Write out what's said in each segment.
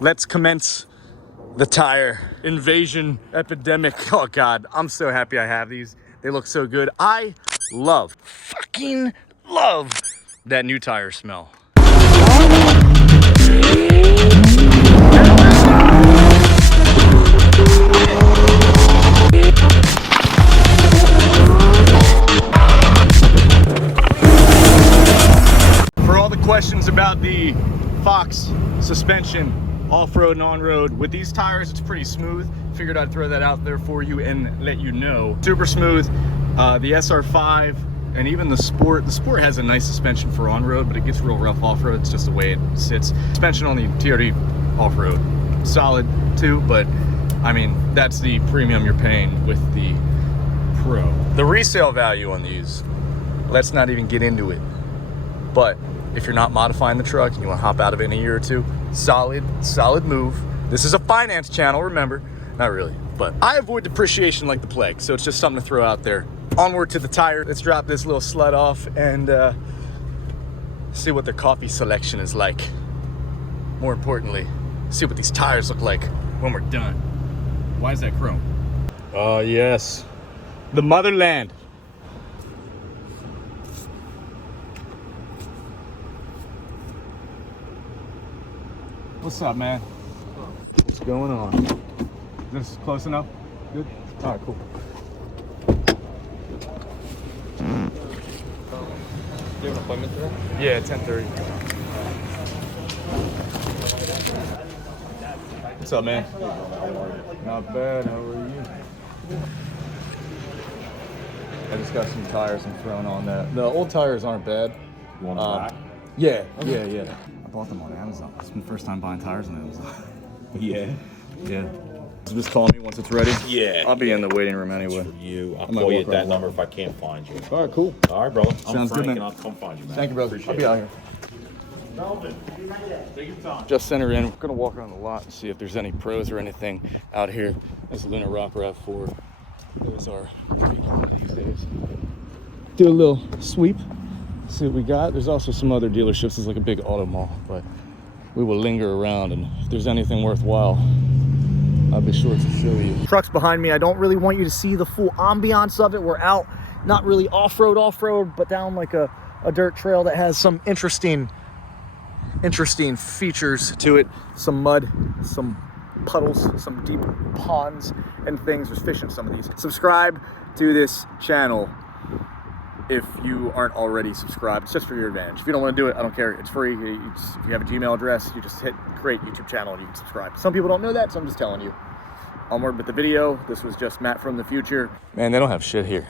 let's commence the tire invasion epidemic. Oh God, I'm so happy I have these. They look so good. I fucking love that new tire smell. For all the questions about the Fox suspension, off-road and on-road, with these tires, it's pretty smooth. Figured I'd throw that out there for you and let you know. Super smooth. The SR5 and even the Sport. The Sport has a nice suspension for on-road, but it gets real rough off-road. It's just the way it sits. Suspension on the TRD off-road, solid too, but I mean, that's the premium you're paying with the Pro. The resale value on these, let's not even get into it. But if you're not modifying the truck and you want to hop out of it in a year or two, solid move. This is a finance channel, remember. Not really, but I avoid depreciation like the plague, so it's just something to throw out there. Onward to the tire. Let's drop this little sled off and see what their coffee selection is like. More importantly, see what these tires look like when we're done. Why is that chrome? Oh yes, the motherland. What's up, man? What's going on? Is this close enough? Good? All right, cool. Do you have an appointment today? Yeah, 10:30. What's up, man? Not bad. How are you? I just got some tires I'm throwing on that. The old tires aren't bad. You want them back? Yeah, yeah. I bought them on Amazon. It's my first time buying tires on Amazon. Yeah. Yeah. So just call me once it's ready. Yeah. I'll be in the waiting room anyway. For you. I'll call you at that number if I can't find you. All right, cool. All right, brother. Sounds I'm Frank, good, man. and I'll come find you, man. Thank you, brother. Appreciate I'll be out here. Take your time. Just sent her in. We're gonna walk around the lot and see if there's any pros or anything out here. That's Lunar Rock RAV4. Those are pretty common these days. Do a little sweep, see what we got. There's also some other dealerships. It's like a big auto mall, but we will linger around, and if there's anything worthwhile, I'll be sure to show you. Truck's behind me. I don't really want you to see the full ambiance of it. We're out, not really off-road, but down like a dirt trail that has some interesting features to it. Some mud, some puddles, some deep ponds and things. There's fish in some of these. Subscribe to this channel if you aren't already subscribed. It's just for your advantage. If you don't want to do it, I don't care. It's free. If you have a Gmail address, you just hit create YouTube channel and you can subscribe. Some people don't know that, so I'm just telling you. Onward with the video. This was just Matt from the future. Man, they don't have shit here.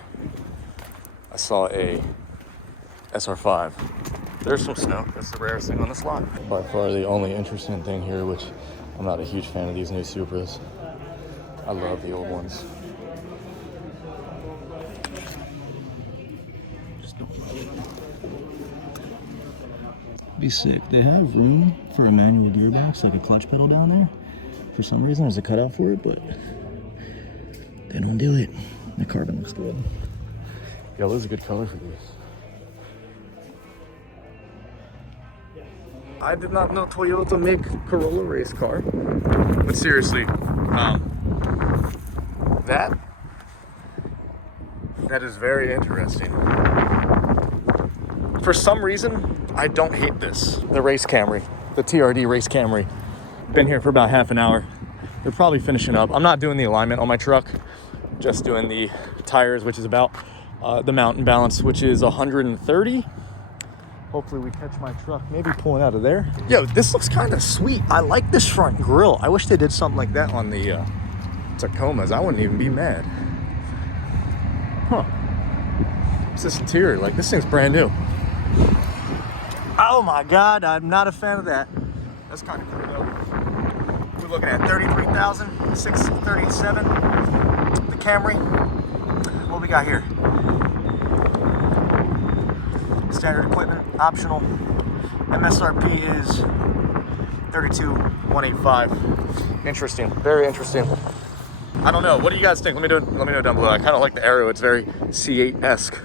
I saw a SR5. There's some snow. That's the rarest thing on this lot. By far the only interesting thing here, which I'm not a huge fan of these new Supras. I love the old ones. Be sick. They have room for a manual gearbox, like a clutch pedal down there. For some reason, there's a cutout for it, but they don't do it. The carbon looks good. Yellow's a good color for these. I did not know Toyota make Corolla race car, but seriously, that is very interesting. For some reason, I don't hate this. The race Camry, the TRD race Camry. Been here for about half an hour. They're probably finishing up. I'm not doing the alignment on my truck, just doing the tires, which is about the mountain balance, which is 130. Hopefully we catch my truck maybe pulling out of there. Yo, this looks kind of sweet. I like this front grille. I wish they did something like that on the Tacomas. I wouldn't even be mad. Huh. What's this interior like? This thing's brand new. Oh my God, I'm not a fan of that. That's kind of cool though. We're looking at 33,637. The Camry. What we got here? Standard equipment, optional. MSRP is 32,185. Interesting, very interesting. I don't know. What do you guys think? Let me know down below. I kind of like the arrow. It's very C8-esque.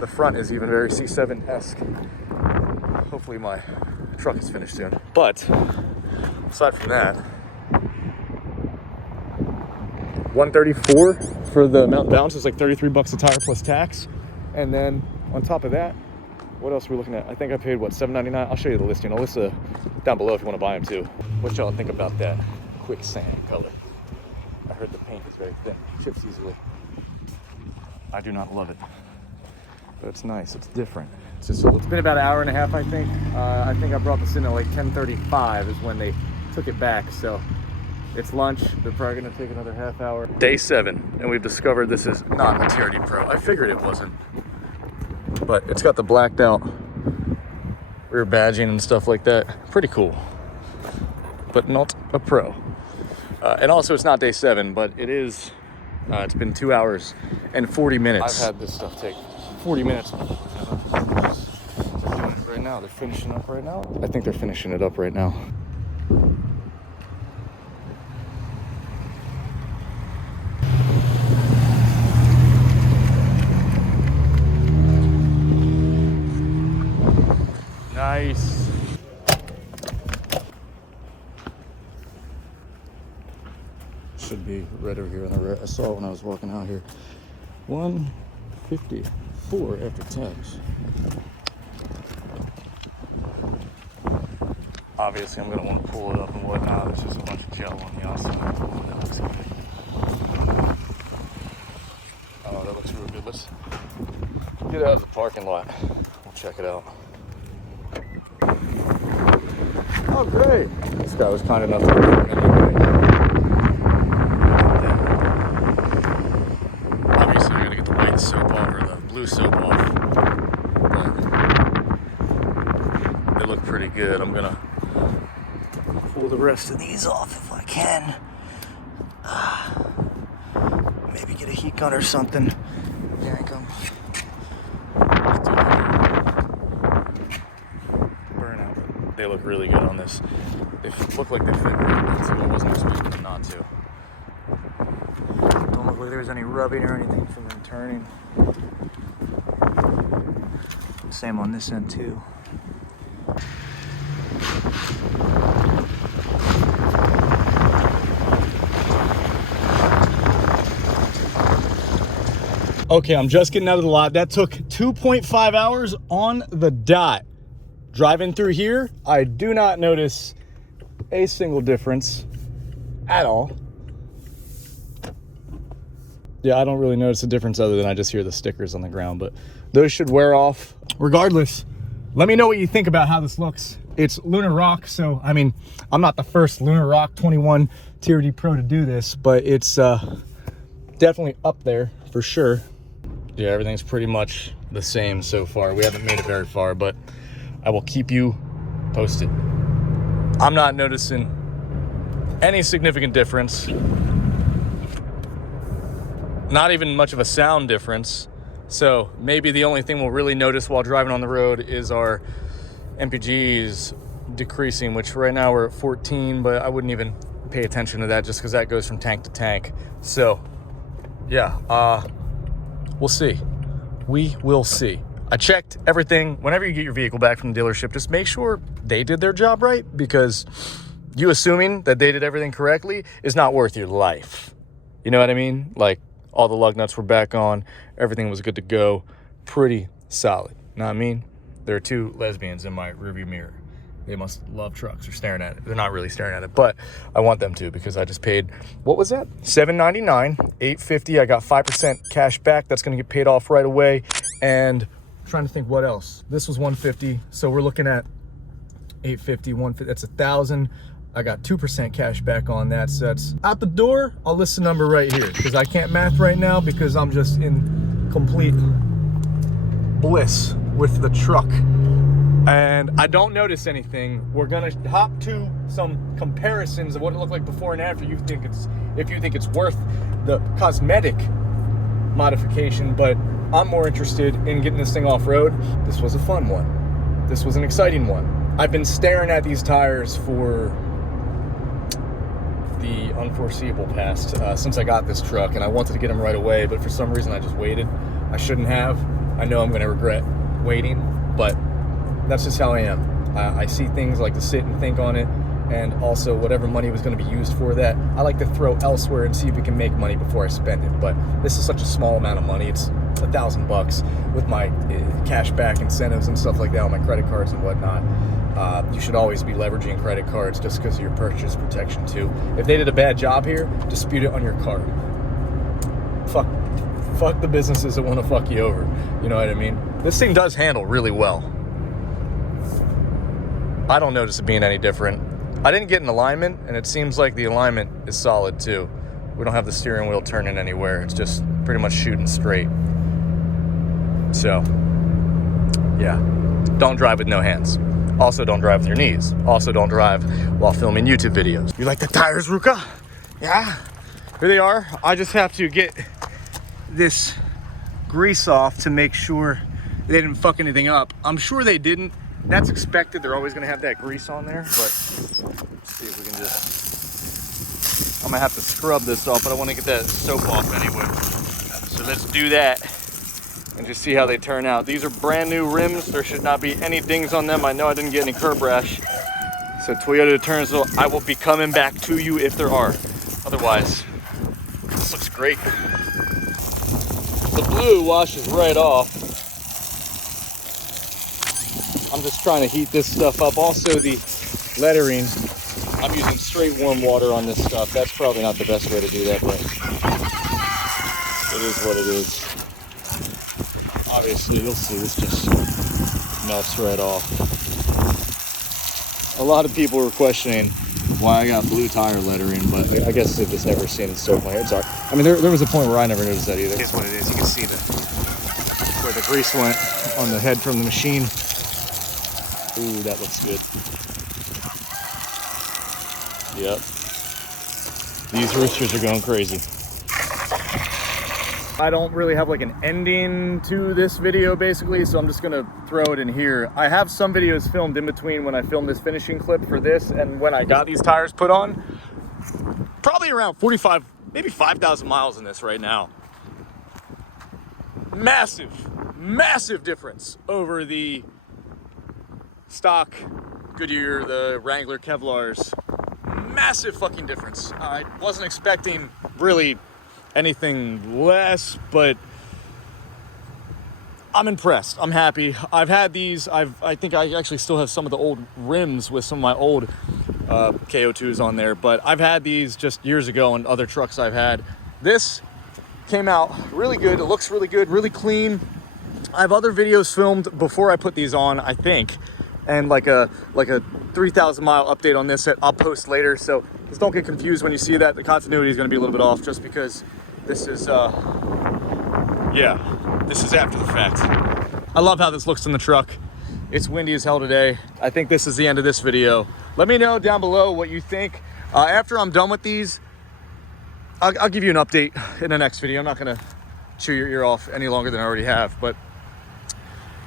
The front is even very C7-esque. Hopefully my truck is finished soon. But aside from that, 134 for the Mountain Balance is like 33 bucks a tire plus tax. And then on top of that, what else are we looking at? I think I paid what, $7.99. I'll show you the listing. I'll list down below if you want to buy them too. What y'all think about that quicksand color? I heard the paint is very thin, chips easily. I do not love it, but it's nice. It's different. It's been about an hour and a half, I think. I think I brought this in at like 10:35 is when they took it back. So it's lunch. They're probably gonna take another half hour. Day 7, and we've discovered this is not a TRD Pro. I figured it wasn't, but it's got the blacked out rear badging and stuff like that. Pretty cool, but not a Pro. And also, it's not day 7, but it is. It's been 2 hours and 40 minutes. I've had this stuff take 40 minutes. They're doing it right now. They're finishing up right now. I think they're finishing it up right now. Nice. Should be right over here on the right. I saw it when I was walking out here. 154 after tax. Obviously, I'm gonna want to pull it up and whatnot. There's just a bunch of gel on the outside. Oh, that looks good. Oh, that looks real good. Let's get out of the parking lot. We'll check it out. Oh, great. This guy was kind enough to bring it anyway. Obviously, I gotta get the white soap off, or the blue soap off. But they look pretty good. I'm gonna pull the rest of these off if I can. Maybe get a heat gun or something. Yank them. They look really good on this. They look like they fit really good, so I wasn't expecting them not to. Don't look like there's any rubbing or anything from them turning. Same on this end too. Okay, I'm just getting out of the lot. That took 2.5 hours on the dot. Driving through here, I do not notice a single difference at all. Yeah, I don't really notice a difference other than I just hear the stickers on the ground, but those should wear off. Regardless, let me know what you think about how this looks. It's Lunar Rock, so I mean, I'm not the first Lunar Rock 21 TRD Pro to do this, but it's definitely up there for sure. Yeah, everything's pretty much the same so far. We haven't made it very far, but I will keep you posted. I'm not noticing any significant difference. Not even much of a sound difference. So maybe the only thing we'll really notice while driving on the road is our MPGs decreasing, which right now we're at 14, but I wouldn't even pay attention to that just because that goes from tank to tank. So yeah, we'll see. We will see. I checked everything. Whenever you get your vehicle back from the dealership, just make sure they did their job right, because you assuming that they did everything correctly is not worth your life. You know what I mean? Like, all the lug nuts were back on. Everything was good to go. Pretty solid. Know what I mean? There are 2 lesbians in my rearview mirror. They must love trucks. They're staring at it. They're not really staring at it, but I want them to, because I just paid, what was that? $7.99, $8.50. I got 5% cash back. That's going to get paid off right away. And trying to think what else. This was $150, so we're looking at $850, $150. That's $1,000. I got 2% cash back on that, so that's out the door. I'll list the number right here, because I can't math right now because I'm just in complete bliss with the truck, and I don't notice anything. We're gonna hop to some comparisons of what it looked like before and after. If you think it's worth the cosmetic modification, but I'm more interested in getting this thing off-road. This was a fun one. This was an exciting one. I've been staring at these tires for the unforeseeable past since I got this truck, and I wanted to get them right away, but for some reason I just waited. I shouldn't have. I know I'm going to regret waiting, but that's just how I am. I see things, like to sit and think on it, and also whatever money was going to be used for that, I like to throw elsewhere and see if we can make money before I spend it. But this is such a small amount of money. It's $1,000 with my cash back incentives and stuff like that on my credit cards and whatnot. You should always be leveraging credit cards just because of your purchase protection too. If they did a bad job here, dispute it on your card. Fuck the businesses that want to fuck you over. You know what I mean? This thing does handle really well. I don't notice it being any different. I didn't get an alignment, and it seems like the alignment is solid too. We don't have the steering wheel turning anywhere. It's just pretty much shooting straight. So, yeah. Don't drive with no hands. Also, don't drive with your knees. Also, don't drive while filming YouTube videos. You like the tires, Ruka? Yeah? Here they are. I just have to get this grease off to make sure they didn't fuck anything up. I'm sure they didn't. That's expected. They're always going to have that grease on there. But let's see if we can just... I'm going to have to scrub this off, but I want to get that soap off anyway. So let's do that and just see how they turn out. These are brand new rims. There should not be any dings on them. I know I didn't get any curb rash. So Toyota Turnsville, I will be coming back to you if there are. Otherwise, this looks great. The blue washes right off. I'm just trying to heat this stuff up. Also the lettering, I'm using straight warm water on this stuff. That's probably not the best way to do that, but it is what it is. Obviously, you'll see this just melts right off. A lot of people were questioning why I got blue tire lettering, but I guess they've just never seen soap my head. Sorry. I mean, there was a point where I never noticed that either. Here's what it is. You can see where the grease went on the head from the machine. Ooh, that looks good. Yep. These roosters are going crazy. I don't really have like an ending to this video basically, so I'm just gonna throw it in here. I have some videos filmed in between when I filmed this finishing clip for this and when I got these tires put on. Probably around 45, maybe 5,000 miles in this right now. Massive difference over the stock Goodyear, the Wrangler Kevlars. Massive fucking difference. I wasn't expecting really anything less, but I'm impressed. I'm happy. I've had these. I think I actually still have some of the old rims with some of my old K02s on there, but I've had these just years ago on other trucks I've had. This came out really good. It looks really good, really clean. I have other videos filmed before I put these on, I think, and like a 3,000 mile update on this that I'll post later. So just don't get confused when you see that. The continuity is going to be a little bit off just because this is this is after the fact. I love how this looks in the truck. It's windy as hell today. I think this is the end of this video. Let me know down below what you think. After I'm done with these, I'll give you an update in the next video. I'm not gonna chew your ear off any longer than I already have, but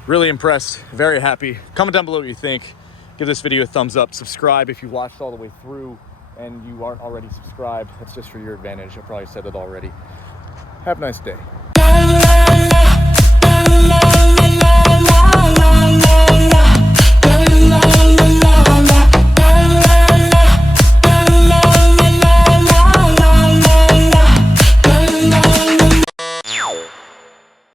really impressed, very happy. Comment down below what you think. Give this video a thumbs up. Subscribe if you watched all the way through and you aren't already subscribed. That's just for your advantage. I probably said that already. Have a nice day.